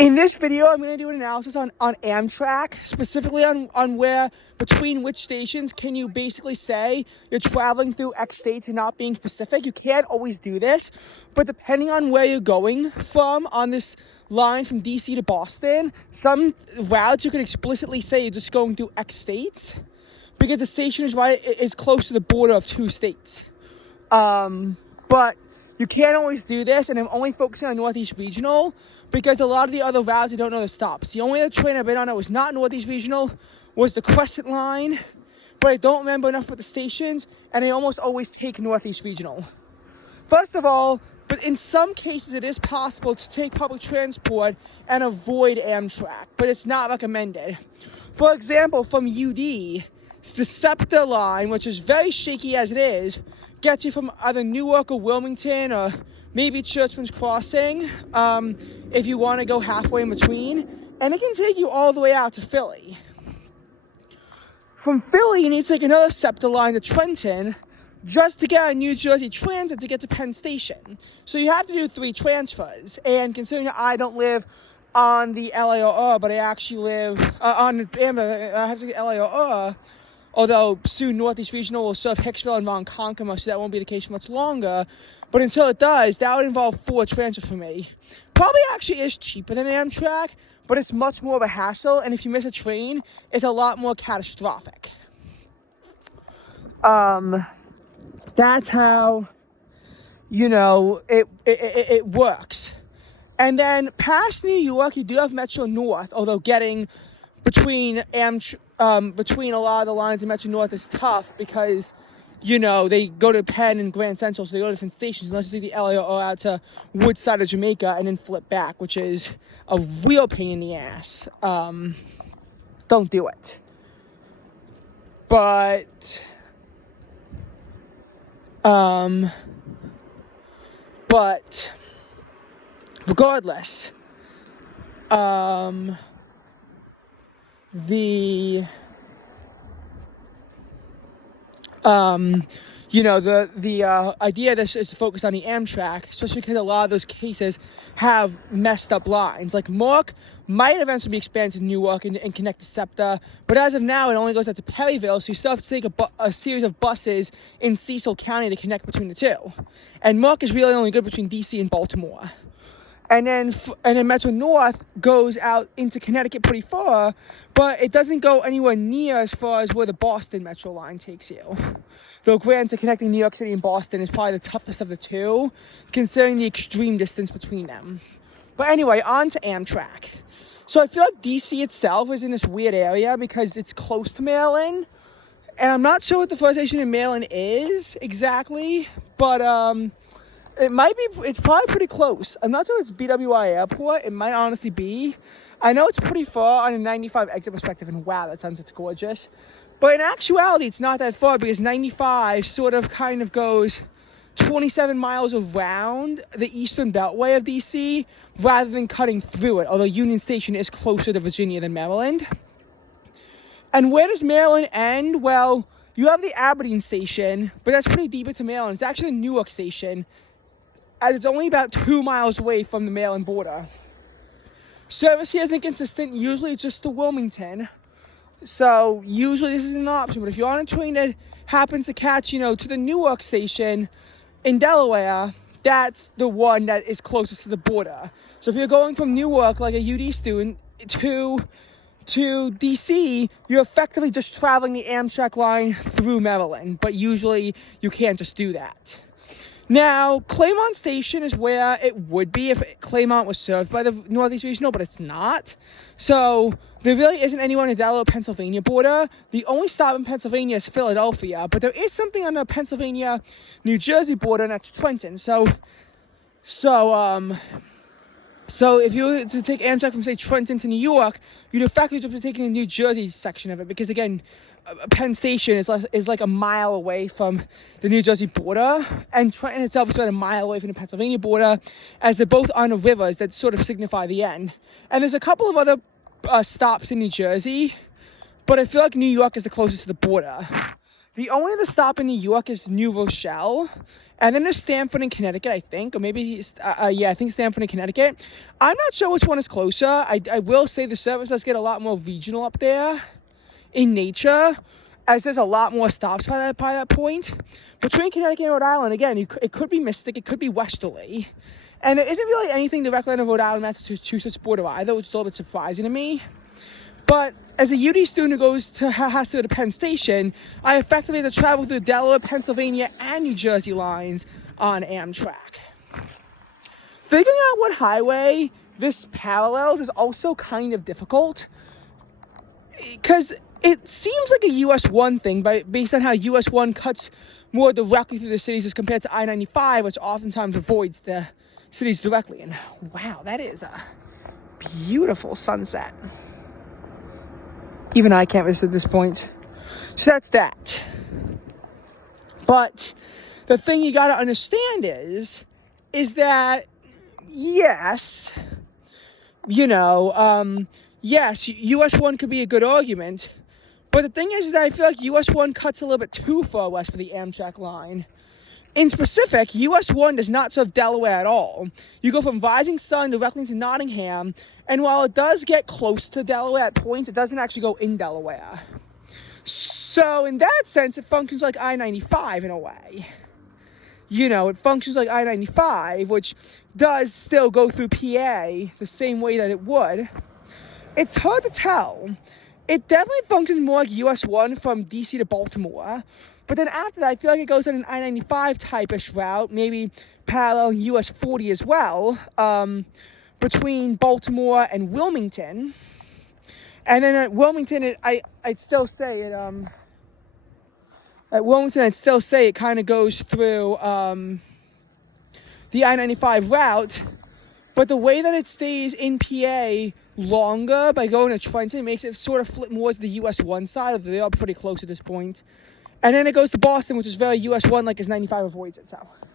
In this video, I'm going to do an analysis on Amtrak, specifically on where, between which stations can you basically say you're traveling through X states and not being specific. You can't always do this, but depending on where you're going from on this line from DC to Boston, some routes you can explicitly say you're just going through X states because the station is close to the border of two states. But you can't always do this, and I'm only focusing on Northeast Regional because a lot of the other routes I don't know the stops. The only other train I've been on that was not Northeast Regional was the Crescent Line, but I don't remember enough about the stations, and I almost always take Northeast Regional. First of all, but in some cases it is possible to take public transport and avoid Amtrak, but it's not recommended. For example, from UD, the SEPTA line, which is very shaky as it is, gets you from either Newark or Wilmington or maybe Churchman's Crossing if you want to go halfway in between, and it can take you all the way out to Philly. From Philly, you need to take another SEPTA line to Trenton just to get a New Jersey Transit to get to Penn Station. So you have to do 3 transfers, and considering that I don't live on the LA but I actually live on Amtrak, I have to get LA although soon Northeast Regional will serve Hicksville and Ronkonkoma, so that won't be the case for much longer. But until it does, that would involve 4 transfers for me. Probably actually is cheaper than Amtrak, but it's much more of a hassle, and if you miss a train, it's a lot more catastrophic. That's how, it works. And then past New York, you do have Metro North, although getting between a lot of the lines in Metro North is tough because, they go to Penn and Grand Central, so they go to different stations, unless you take the LAO out to Woodside or Jamaica and then flip back, which is a real pain in the ass. Don't do it. But regardless, the idea of this is to focus on the Amtrak, especially because a lot of those cases have messed up lines. Like Mark might eventually be expanded to Newark and connect to SEPTA, but as of now, it only goes out to Perryville, so you still have to take a series of buses in Cecil County to connect between the two. And Mark is really only good between DC and Baltimore. And then Metro North goes out into Connecticut pretty far, but it doesn't go anywhere near as far as where the Boston Metro line takes you. Though granted, connecting New York City and Boston is probably the toughest of the two, considering the extreme distance between them. But anyway, on to Amtrak. So I feel like DC itself is in this weird area because it's close to Maryland, and I'm not sure what the first station in Maryland is exactly, but it's probably pretty close. I'm not sure if it's BWI Airport. It might honestly be. I know it's pretty far on a 95 exit perspective, and wow, that sunset's gorgeous. But in actuality, it's not that far because 95 sort of kind of goes 27 miles around the eastern beltway of DC rather than cutting through it, although Union Station is closer to Virginia than Maryland. And where does Maryland end? Well, you have the Aberdeen station, but that's pretty deep into Maryland. It's actually a Newark station, as it's only about 2 miles away from the Maryland border. Service here isn't consistent, usually it's just to Wilmington. So usually this is an option, but if you're on a train that happens to catch, to the Newark station in Delaware, that's the one that is closest to the border. So if you're going from Newark, like a UD student, to DC, you're effectively just traveling the Amtrak line through Maryland, but usually you can't just do that. Now, Claymont Station is where it would be if Claymont was served by the Northeast Regional, but it's not. So there really isn't anyone in the Delaware-Pennsylvania border. The only stop in Pennsylvania is Philadelphia, but there is something on the Pennsylvania-New Jersey border, and that's Trenton. So if you were to take Amtrak from, say, Trenton to New York, you'd effectively just be taking the New Jersey section of it, because again, Penn Station is like a mile away from the New Jersey border, and Trenton itself is about a mile away from the Pennsylvania border, as they're both on the rivers that sort of signify the end. And there's a couple of other stops in New Jersey, but I feel like New York is the closest to the border. The only other stop in New York is New Rochelle, and then there's Stamford in Connecticut, I think, or maybe, I think Stamford in Connecticut. I'm not sure which one is closer. I will say the service does get a lot more regional up there in nature, as there's a lot more stops by that point. Between Connecticut and Rhode Island, again, it could be Mystic, it could be Westerly, and there isn't really anything directly on the Rhode Island, Massachusetts border either, which is a little bit surprising to me. But as a UD student who has to go to Penn Station, I effectively have to travel through the Delaware, Pennsylvania, and New Jersey lines on Amtrak. Figuring out what highway this parallels is also kind of difficult, because it seems like a US 1 thing based on how US 1 cuts more directly through the cities as compared to I-95, which oftentimes avoids the cities directly. And wow, that is a beautiful sunset. Even I can't resist at this point. So that's that. But the thing you gotta understand is that, yes, yes, US 1 could be a good argument, but the thing is that I feel like US 1 cuts a little bit too far west for the Amtrak line. In specific, US 1 does not serve Delaware at all. You go from Rising Sun directly to Nottingham, and while it does get close to Delaware at points, it doesn't actually go in Delaware. So in that sense, it functions like I-95 in a way. It functions like I-95, which does still go through PA the same way that it would. It's hard to tell. It definitely functions more like US 1 from DC to Baltimore. But then after that, I feel like it goes on an I-95 type-ish route, maybe parallel US 40 as well, between Baltimore and Wilmington. And then at Wilmington, I'd still say it kind of goes through the I-95 route. But the way that it stays in PA longer by going to Trenton makes it sort of flip more to the US 1 side. They are pretty close at this point. And then it goes to Boston, which is very US 1, like as 95 avoids it. So